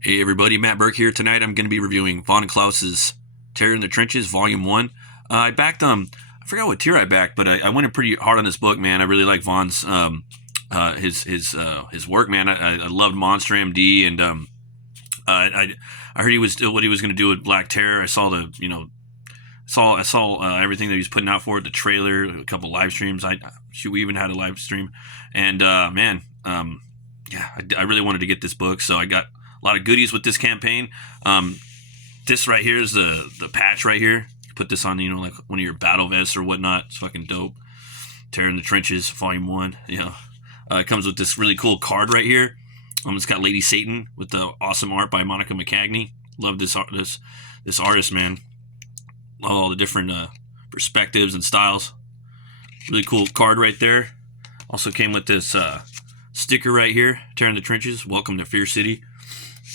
Hey everybody, Matt Burke here. Tonight I'm going to be reviewing Von Klaus's Terror in the Trenches, Volume 1. I backed, I forgot what tier I backed, but I went in pretty hard on this book, man. I really like Von's, his work, man. I loved Monster MD, and I heard what he was going to do with Black Terror. I saw everything that he was putting out for it, the trailer, a couple live streams. We even had a live stream, and man, yeah, I really wanted to get this book, so I got a lot of goodies with this campaign. This right here is the patch right here. You put this on, like one of your battle vests or whatnot. It's fucking dope. Terror in the Trenches, Volume 1. It comes with this really cool card right here. It's got Lady Satan with the awesome art by Monica McCagney. Love this artist, man. All the different perspectives and styles. Really cool card right there. Also came with this sticker right here, Terror in the Trenches, Welcome to Fear City.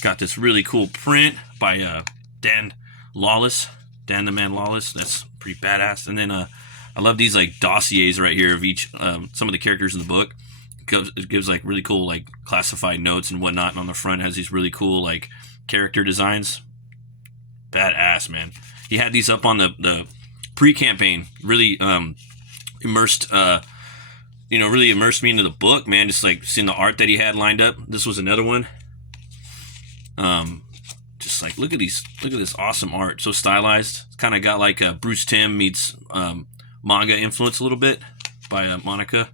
Got this really cool print by Dan Lawless, Dan the Man Lawless. That's pretty badass. And then I love these like dossiers right here of each some of the characters in the book. It gives like really cool like classified notes and whatnot. And on the front has these really cool like character designs. Badass, man. He had these up on the pre-campaign. Really immersed. Really immersed me into the book, man. Just like seeing the art that he had lined up. This was another one. Just like look at this awesome art, so stylized. It's kind of got like a Bruce Timm meets manga influence a little bit by Monica.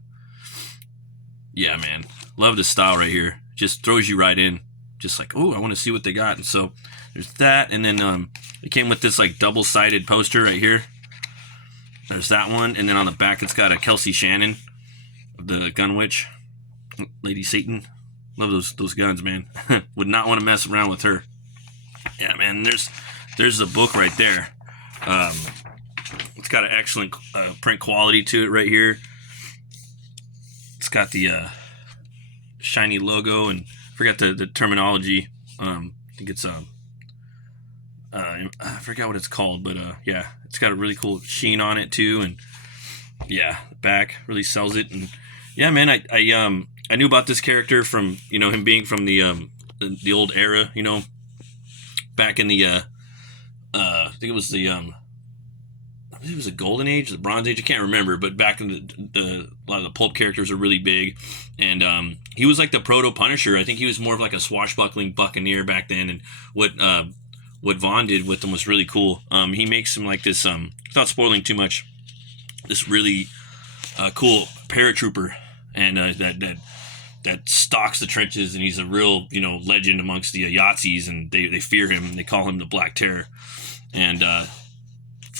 Yeah, man, love this style right here. Just throws you right in. Just like, oh, I want to see what they got. And so there's that, and then it came with this like double-sided poster right here. There's that one, and then on the back it's got a Kelsey Shannon, the Gun Witch, Lady Satan. Love those guns, man. Would not want to mess around with her. Yeah, man. There's the book right there. It's got an excellent print quality to it right here. It's got the shiny logo, and I forgot the terminology. I think it's I forgot what it's called, but yeah, it's got a really cool sheen on it too, and yeah, the back really sells it. And yeah, man, I knew about this character from him being from the old era, back in the I think it was the Golden Age, the Bronze Age. I can't remember, but back in a lot of the pulp characters are really big, and he was like the proto Punisher. I think he was more of like a swashbuckling buccaneer back then, and what Vaughn did with him was really cool. He makes him like this. Without spoiling too much, this really cool paratrooper, and that stalks the trenches, and he's a real legend amongst the Yahtzees, and they fear him, and they call him the Black Terror. And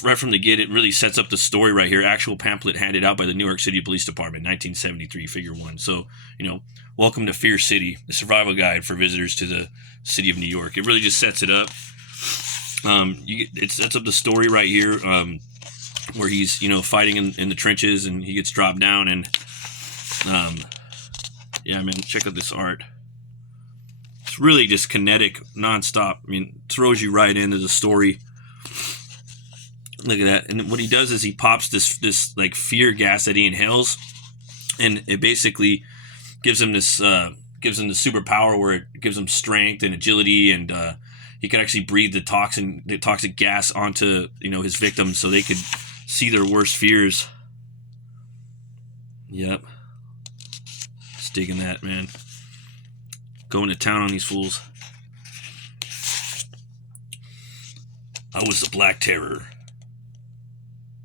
right from the get, it really sets up the story right here. Actual pamphlet handed out by the New York City Police Department, 1973, Figure 1. So Welcome to Fear City, the survival guide for visitors to the city of New York. It really just sets it up. It sets up the story right here, where he's fighting in the trenches, and he gets dropped down, and yeah, man, check out this art. It's really just kinetic, nonstop. I mean, throws you right into the story. Look at that. And what he does is he pops this like fear gas that he inhales, and it basically gives him the superpower where it gives him strength and agility, and he can actually breathe the toxic gas onto his victims, so they could see their worst fears. Yep. Just digging that, man. Going to town on these fools. I was the Black Terror.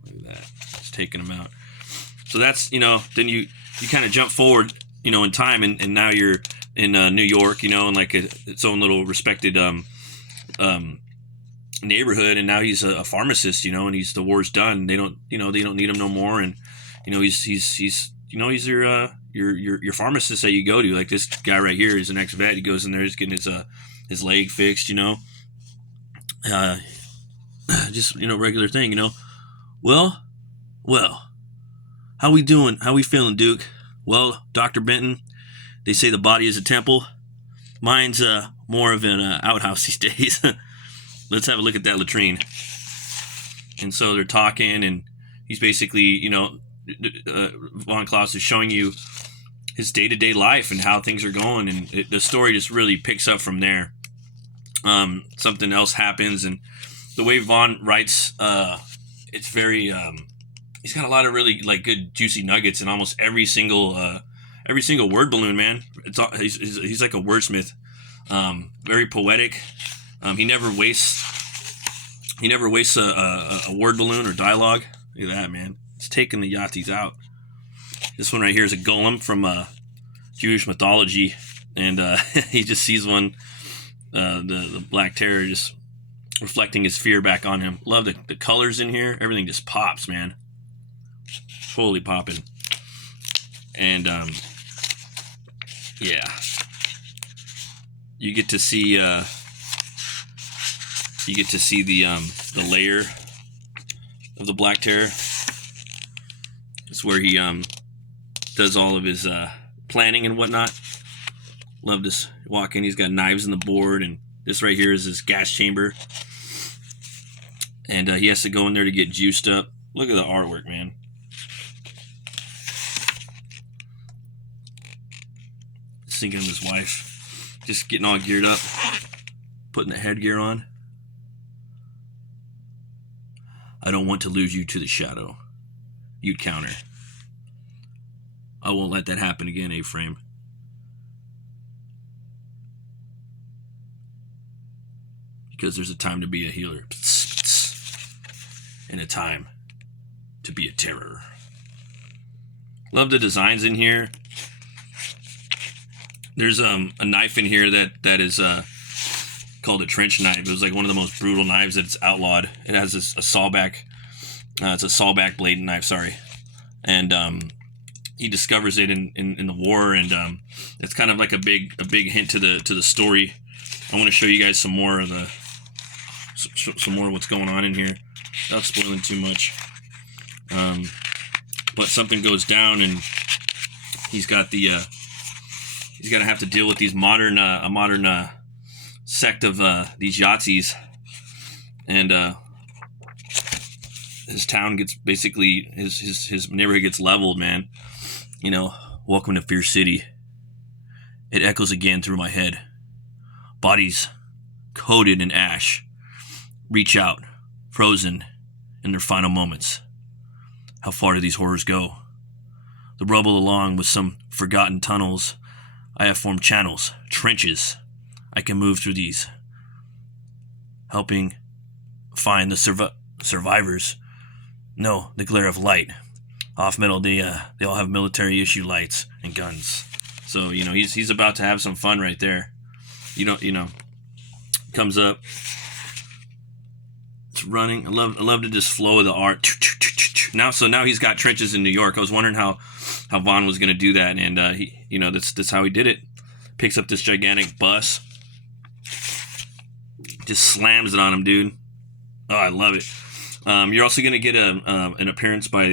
Look at that. Just taking them out. So that's, then you kind of jump forward, in time, and now you're in New York, in like its own little respected neighborhood, and now he's a pharmacist, and the war's done. They don't need him no more, and he's your pharmacist that you go to. Like this guy right here is an ex-vet. He goes in there, he's getting his leg fixed, just regular thing, Well, how we doing? How we feeling, Duke? Well, Dr. Benton, they say the body is a temple. Mine's more of an outhouse these days. Let's have a look at that latrine. And so they're talking, and he's basically, Von Klaus is showing you his day-to-day life and how things are going, and the story just really picks up from there. something else happens, and the way Vaughn writes, it's very he's got a lot of really like good juicy nuggets in almost every single word balloon, man. He's like a wordsmith, very poetic. He never wastes a word balloon or dialogue. Look at that, man. It's taking the Yahtzees out. This one right here is a golem from Jewish mythology, and he just sees one, the Black Terror, just reflecting his fear back on him. Love the colors in here. Everything just pops, man. Totally popping. And yeah, you get to see the lair of the Black Terror. It's where he does all of his planning and whatnot. Love this walk in. He's got knives in the board, and this right here is his gas chamber. And he has to go in there to get juiced up. Look at the artwork, man. Thinking of his wife, just getting all geared up, putting the headgear on. I don't want to lose you to the shadow. You'd counter. I won't let that happen again, A-Frame. Because there's a time to be a healer. And a time to be a terror. Love the designs in here. There's a knife in here that is called a trench knife. It was like one of the most brutal knives that's outlawed. It has a sawback. It's a sawback blade knife, sorry. And he discovers it in the war, and it's kind of like a big hint to the story. I want to show you guys some more of what's going on in here, without spoiling too much. But something goes down, and he's got he's gonna have to deal with these modern sect of these Yahtzees, and his town gets basically his neighborhood gets leveled, man. You know, welcome to Fear City. It echoes again through my head. Bodies coated in ash reach out, frozen in their final moments. How far do these horrors go? The rubble, along with some forgotten tunnels, I have formed channels, trenches. I can move through these, helping find the survivors. No, the glare of light. Off metal, they all have military issue lights and guns. So you know he's about to have some fun right there. You know, comes up. It's running. I love to just flow of the art. Now he's got trenches in New York. I was wondering how Vaughn was going to do that, and that's how he did it. Picks up this gigantic bus, just slams it on him, dude. Oh, I love it. You're also going to get an appearance by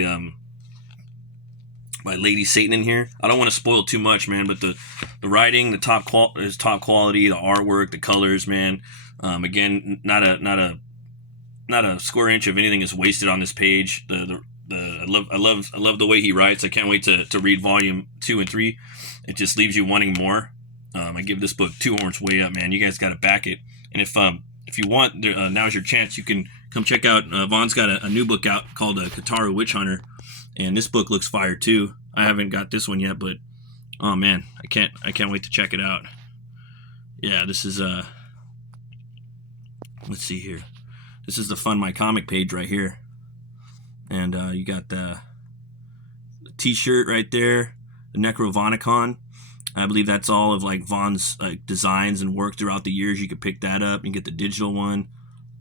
Lady Satan in here. I don't want to spoil too much, man, but the writing, is top quality. The artwork, the colors, man. Again, not a square inch of anything is wasted on this page. I love the way he writes. I can't wait to read volume 2 and 3. It just leaves you wanting more. I give this book 2 horns way up, man. You guys got to back it. And if you want, now's your chance. You can come check out. Vaughn's got a new book out called KITARU Witch Hunter, and this book looks fire too. I haven't got this one yet, but oh man, I can't wait to check it out. Yeah, this is let's see here. This is the Fund My Comic page right here. And you got the t-shirt right there, the Necrovanicon. I believe that's all of like Vaughn's designs and work throughout the years. You could pick that up. You can get the digital one.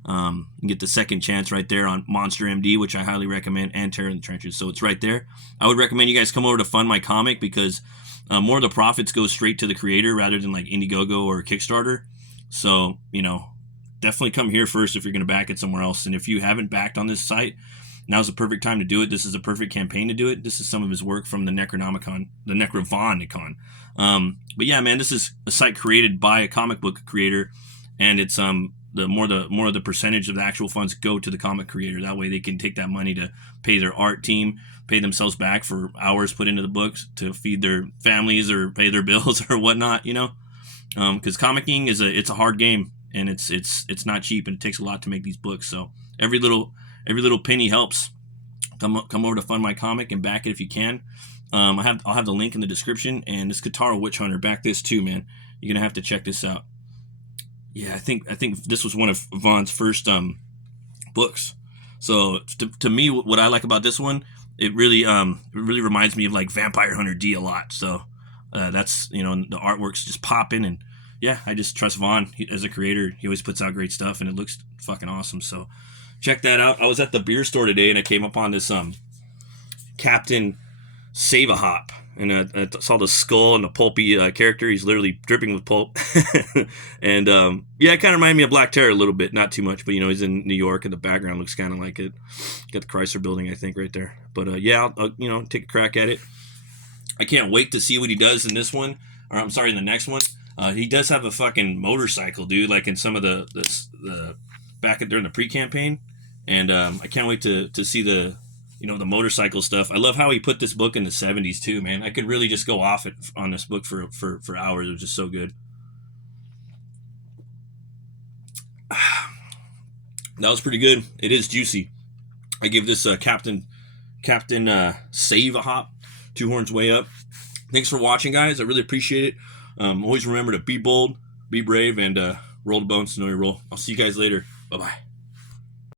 You can get the second chance right there on Monster MD, which I highly recommend, and Terror in the Trenches. So it's right there. I would recommend you guys come over to Fund My Comic because more of the profits go straight to the creator rather than like Indiegogo or Kickstarter. So, definitely come here first if you're going to back it somewhere else. And if you haven't backed on this site, now's the perfect time to do it. This is a perfect campaign to do it. This is some of his work from the Necrovanicon. But yeah, man, this is a site created by a comic book creator, and it's the more of the percentage of the actual funds go to the comic creator. That way they can take that money to pay their art team, pay themselves back for hours put into the books to feed their families or pay their bills or whatnot, because comicking it's a hard game. and it's not cheap, and it takes a lot to make these books. So every little penny helps. Come over to Fund My Comic and back it if you can. I'll have the link in the description. And this KITARU Witch Hunter, back this too, man. You're gonna have to check this out. Yeah, I think this was one of Vaughn's first books. So to me, what I like about this one, it really reminds me of like Vampire Hunter D a lot. So that's, the artwork's just popping, and yeah, I just trust Vaughn as a creator. He always puts out great stuff, and it looks fucking awesome. So check that out. I was at the beer store today, and I came upon this Captain Save-A-Hop, and I saw the skull and the pulpy character. He's literally dripping with pulp. And yeah, it kind of reminded me of Black Terror a little bit, not too much, but he's in New York, and the background looks kind of like it. Got the Chrysler Building, I think, right there. But yeah, I'll take a crack at it. I can't wait to see what he does in this one, or I'm sorry, in the next one. He does have a fucking motorcycle, dude, like in some of the back during the pre-campaign, and I can't wait to see the the motorcycle stuff. I love how he put this book in the 70s too, man. I could really just go off on this book for hours. It was just so good. That was pretty good. It is juicy. I give this Captain Save-A-Hop, 2 horns way up. Thanks for watching, guys. I really appreciate it. Always remember to be bold, be brave, and roll the bones to know your role. I'll see you guys later. Bye-bye.